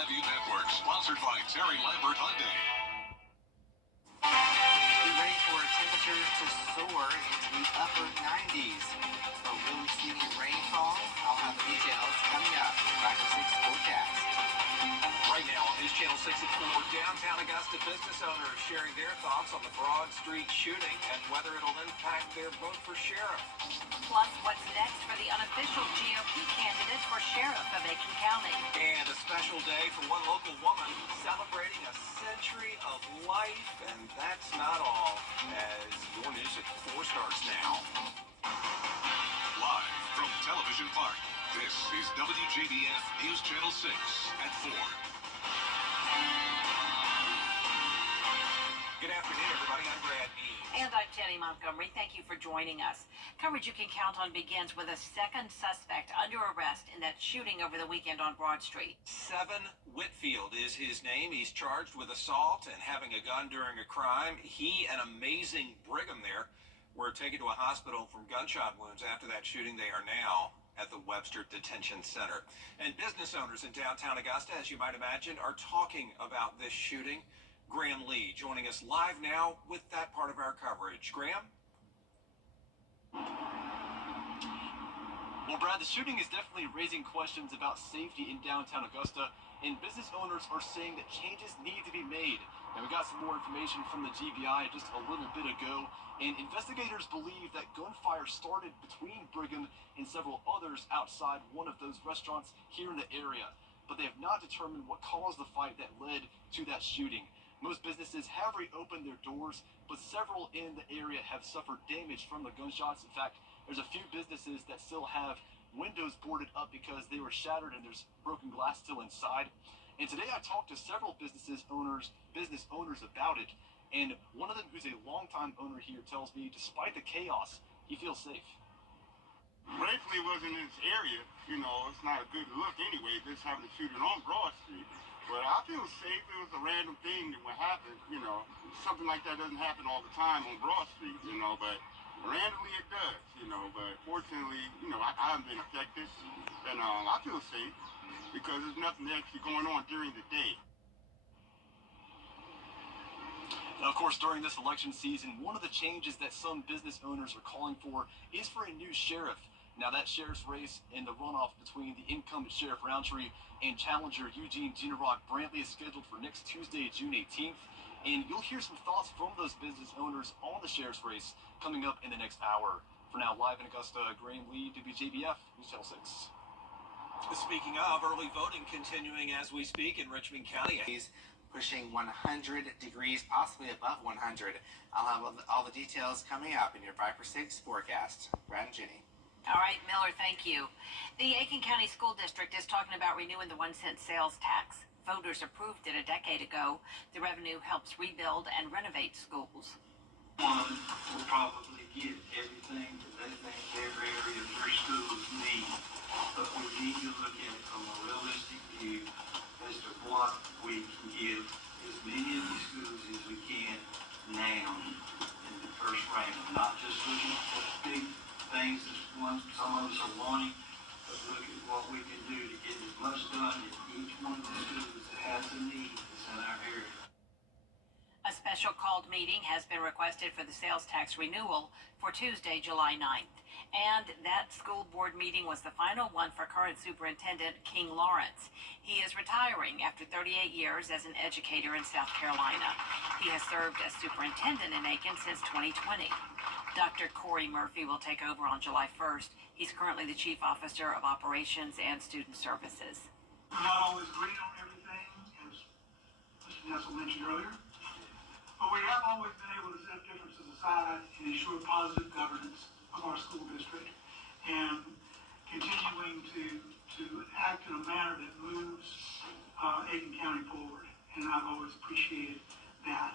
WJBF Network, sponsored by Terry Lambert Hyundai. Get ready for temperatures to soar into the upper 90s. A really steamy rainfall. I'll have the details coming up. 5 to 6 forecast. Right now on News Channel 6 at 4, downtown Augusta business owners sharing their thoughts on the Broad Street shooting and whether it'll impact their vote for sheriff. Plus, what's next for the unofficial GOP candidate for sheriff of Aiken County. And a special day for one local woman celebrating a century of life. And that's not all, as your news at 4 starts now. Live from Television Park, this is WJBF News Channel 6 at 4. Good afternoon, everybody. I'm Brad Means. And I'm Jenny Montgomery. Thank you for joining us. Coverage you can count on begins with a second suspect under arrest in that shooting over the weekend on Broad Street. Seven Whitfield is his name. He's charged with assault and having a gun during a crime. He and Amazing Brigham there were taken to a hospital from gunshot wounds after that shooting. They are now at the Webster Detention Center. And business owners in downtown Augusta, as you might imagine, are talking about this shooting. Graham Lee joining us live now with that part of our coverage. Graham? Well, Brad, the shooting is definitely raising questions about safety in downtown Augusta, and business owners are saying that changes need to be made. And we got some more information from the GBI just a little bit ago, and investigators believe that gunfire started between Brigham and several others outside one of those restaurants here in the area. But they have not determined what caused the fight that led to that shooting. Most businesses have reopened their doors, but several in the area have suffered damage from the gunshots. In fact, there's a few businesses that still have windows boarded up because they were shattered and there's broken glass still inside. And today I talked to several business owners about it. And one of them, who's a longtime owner here, tells me despite the chaos, he feels safe. Gratefully, it wasn't in this area. You know, it's not a good look anyway, just having to shoot it on Broad Street. But I feel safe. It was a random thing that would happen, you know. Something like that doesn't happen all the time on Broad Street, you know, but randomly it does, you know. But fortunately, you know, I haven't been affected. And I feel safe because there's nothing actually going on during the day. Now, of course, during this election season, one of the changes that some business owners are calling for is for a new sheriff. Now, that sheriff's race in the runoff between the incumbent Sheriff Roundtree and challenger Eugene Gina-Rock Brantley is scheduled for next Tuesday, June 18th. And you'll hear some thoughts from those business owners on the sheriff's race coming up in the next hour. For now, live in Augusta, Graham Lee, WJBF, News Channel 6. Speaking of, early voting continuing as we speak in Richmond County. Pushing 100 degrees, possibly above 100. I'll have all the details coming up in your 5 for 6 forecast. Brad and Jenny. All right, Miller, thank you. The Aiken County School District is talking about renewing the 1-cent sales tax. Voters approved it a decade ago. The revenue helps rebuild and renovate schools. One will probably get everything that they think their area, their schools need. But we need to look at it from a realistic view as to what we can get as many of these schools as we can now in the first round. Not just looking at big things that some of us are wanting, but look at what we can do to get as much done in each one of the schools that has a need that's in our area. A special called meeting has been requested for the sales tax renewal for Tuesday, July 9th. And that school board meeting was the final one for current Superintendent King Lawrence. He is retiring after 38 years as an educator in South Carolina. He has served as superintendent in Aiken since 2020. Dr. Corey Murphy will take over on July 1st. He's currently the Chief Officer of Operations and Student Services. We're not always agreed on everything, as Mr. Nessel mentioned earlier, but we have always been able to set differences aside and ensure positive governance of our school district and continuing to act in a manner that moves Aiken County forward, and I've always appreciated that.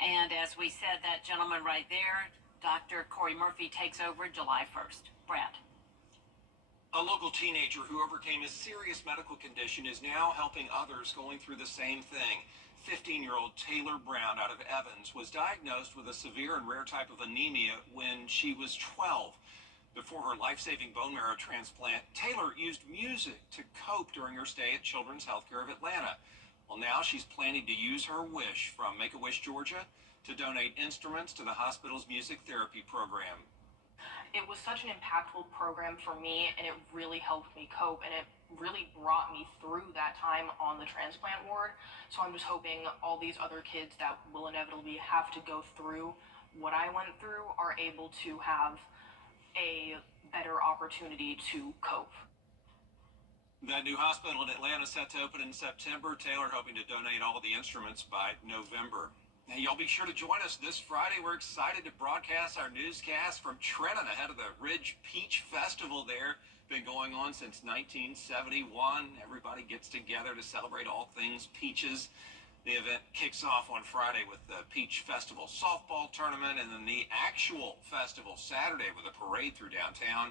And as we said, that gentleman right there, Dr. Corey Murphy, takes over July 1st. Brad. A local teenager who overcame a serious medical condition is now helping others going through the same thing. 15-year-old Taylor Brown out of Evans was diagnosed with a severe and rare type of anemia when she was 12. Before her life-saving bone marrow transplant, Taylor used music to cope during her stay at Children's Healthcare of Atlanta. Well, now she's planning to use her wish from Make-A-Wish, Georgia, to donate instruments to the hospital's music therapy program. It was such an impactful program for me, and it really helped me cope, and it really brought me through that time on the transplant ward. So I'm just hoping all these other kids that will inevitably have to go through what I went through are able to have a better opportunity to cope. That new hospital in Atlanta is set to open in September. Taylor hoping to donate all the instruments by November. Hey, y'all be sure to join us this Friday. We're excited to broadcast our newscast from Trenton ahead of the Ridge Peach Festival there. Been going on since 1971. Everybody gets together to celebrate all things peaches. The event kicks off on Friday with the Peach Festival softball tournament, and then the actual festival Saturday with a parade through downtown.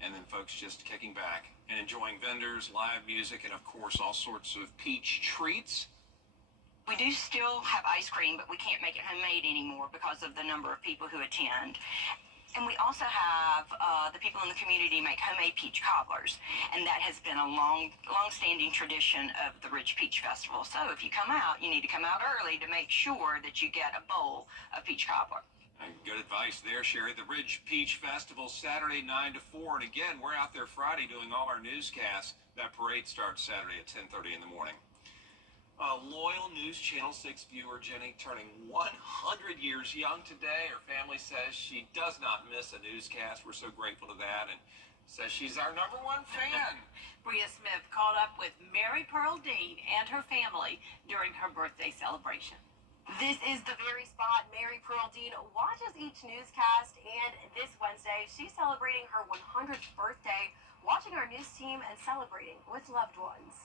And then folks just kicking back and enjoying vendors, live music, and of course all sorts of peach treats. We do still have ice cream, but we can't make it homemade anymore because of the number of people who attend. And we also have the people in the community make homemade peach cobblers, and that has been a long-standing tradition of the Ridge Peach Festival. So if you come out, you need to come out early to make sure that you get a bowl of peach cobbler. Good advice there, Sherry. The Ridge Peach Festival, Saturday 9 to 4. And again, we're out there Friday doing all our newscasts. That parade starts Saturday at 10:30 in the morning. A loyal News Channel 6 viewer, Jenny, turning 100 years young today. Her family says she does not miss a newscast. We're so grateful to that, and says she's our #1 fan. Bria Smith caught up with Mary Pearl Dean and her family during her birthday celebration. This is the very spot Mary Pearl Dean watches each newscast, and this Wednesday she's celebrating her 100th birthday, watching our news team and celebrating with loved ones.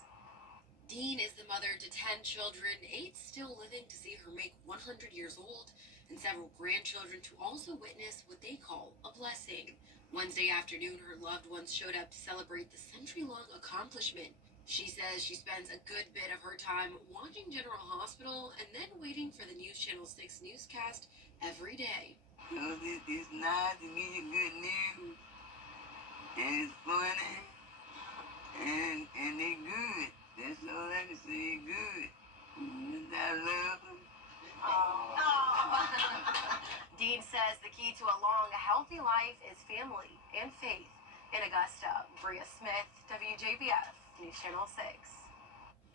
Dean is the mother to 10 children, 8 still living to see her make 100 years old, and several grandchildren to also witness what they call a blessing. Wednesday afternoon, her loved ones showed up to celebrate the century-long accomplishment. She says she spends a good bit of her time watching General Hospital and then waiting for the News Channel 6 newscast every day. It's nice to get you good news, and it's funny, and they good. That's all I can say, good. I love them. Dean says the key to a long, healthy life is family and faith. In Augusta, Bria Smith, WJBF, News Channel 6.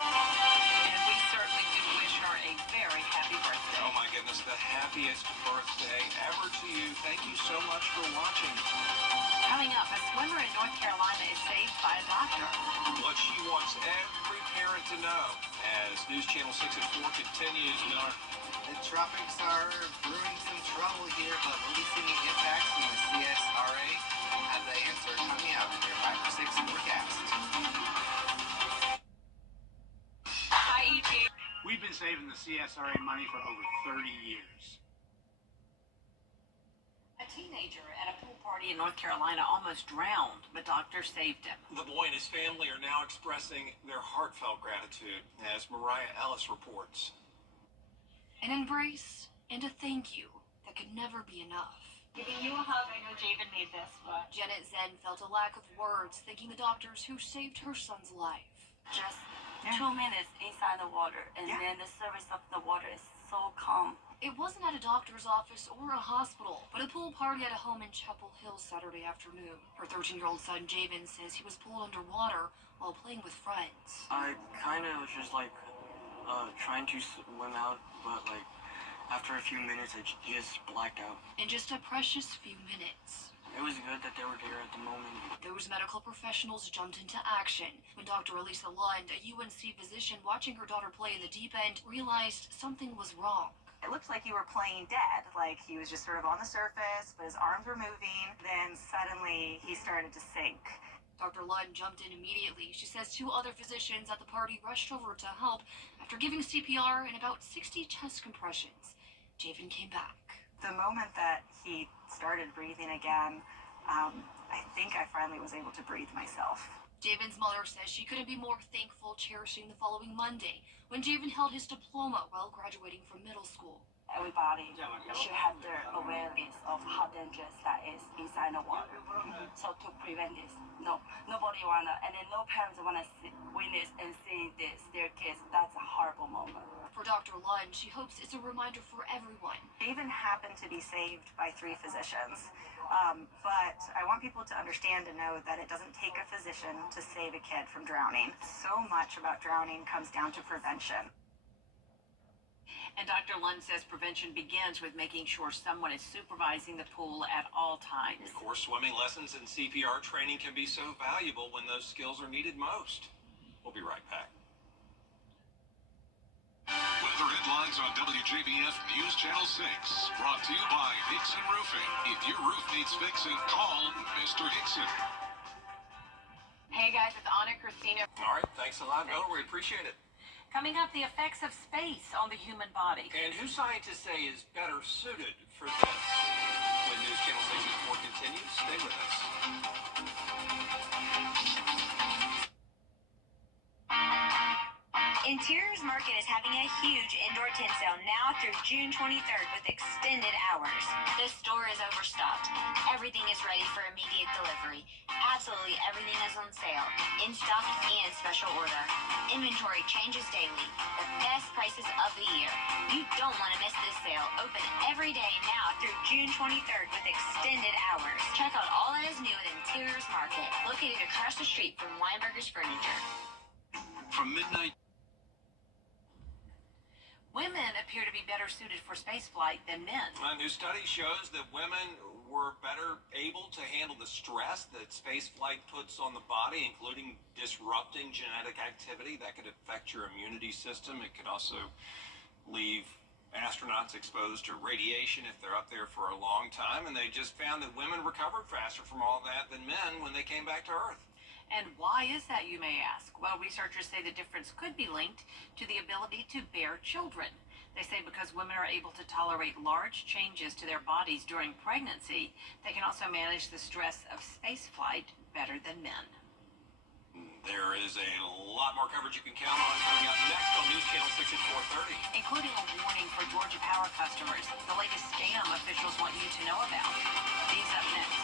And we certainly do wish her a very happy birthday. Oh my goodness, the happiest birthday ever to you. Thank you so much for watching. Coming up, a swimmer in North Carolina is saved by a doctor. What she wants every parent to know as News Channel 6 at 4 continues. Miller. The tropics are brewing some trouble here, but we'll be seeing impacts from the CSRA. Have the answer coming up in your 5 or 6 forecast. Hi, EJ. We've been saving the CSRA money for over 30 years. A teenager at a pool party in North Carolina almost drowned, but doctors saved him. The boy and his family are now expressing their heartfelt gratitude, as Mariah Ellis reports. An embrace and a thank you that could never be enough. Giving you a hug. I know Javen made this, but Janet Zen felt a lack of words thanking the doctors who saved her son's life. Just 2 minutes inside the water, and then the surface of the water is so calm. It wasn't at a doctor's office or a hospital, but a pool party at a home in Chapel Hill Saturday afternoon. Her 13-year-old son, Javen, says he was pulled underwater while playing with friends. I kind of was just like trying to swim out, but like after a few minutes, I just blacked out. In just a precious few minutes. It was good that they were there at the moment. Those medical professionals jumped into action when Dr. Elisa Lund, a UNC physician watching her daughter play in the deep end, realized something was wrong. It looked like you were playing dead, like he was just sort of on the surface, but his arms were moving. Then suddenly he started to sink. Dr. Lund jumped in immediately. She says 2 other physicians at the party rushed over to help. After giving CPR and about 60 chest compressions, Javen came back. The moment that he started breathing again, I think I finally was able to breathe myself. Javen's mother says she couldn't be more thankful, cherishing the following Monday when Javen held his diploma while graduating from middle school. Everybody should have their awareness of how dangerous that is inside the water. So to prevent this, nobody wanna, and then no parents wanna witness and see this, their kids. That's a horrible moment. For Dr. Lund, she hopes it's a reminder for everyone. She even happened to be saved by 3 physicians. But I want people to understand and know that it doesn't take a physician to save a kid from drowning. So much about drowning comes down to prevention. And Dr. Lund says prevention begins with making sure someone is supervising the pool at all times. Of course, swimming lessons and CPR training can be so valuable when those skills are needed most. We'll be right back. Weather headlines on WJBF News Channel 6. Brought to you by Hickson Roofing. If your roof needs fixing, call Mr. Hickson. Hey guys, it's Anna Christina. All right, thanks a lot, Bill. We appreciate it. Coming up, the effects of space on the human body. And who scientists say is better suited for this? When News Channel 6's 4 continues, stay with us. Interiors Market is having a huge indoor tent sale now through June 23rd with extended hours. The store is overstocked. Everything is ready for immediate delivery. Absolutely everything is on sale, in stock and special order. Inventory changes daily. The best prices of the year. You don't want to miss this sale. Open every day now through June 23rd with extended hours. Check out all that is new at Interiors Market, located across the street from Weinberger's Furniture. From midnight. Women appear to be better suited for spaceflight than men. A new study shows that women were better able to handle the stress that spaceflight puts on the body, including disrupting genetic activity that could affect your immunity system. It could also leave astronauts exposed to radiation if they're up there for a long time. And they just found that women recovered faster from all that than men when they came back to Earth. And why is that, you may ask? Well, researchers say the difference could be linked to the ability to bear children. They say because women are able to tolerate large changes to their bodies during pregnancy, they can also manage the stress of spaceflight better than men. There is a lot more coverage you can count on coming up next on News Channel 6 at 4:30. Including a warning for Georgia Power customers, the latest scam officials want you to know about. These up next.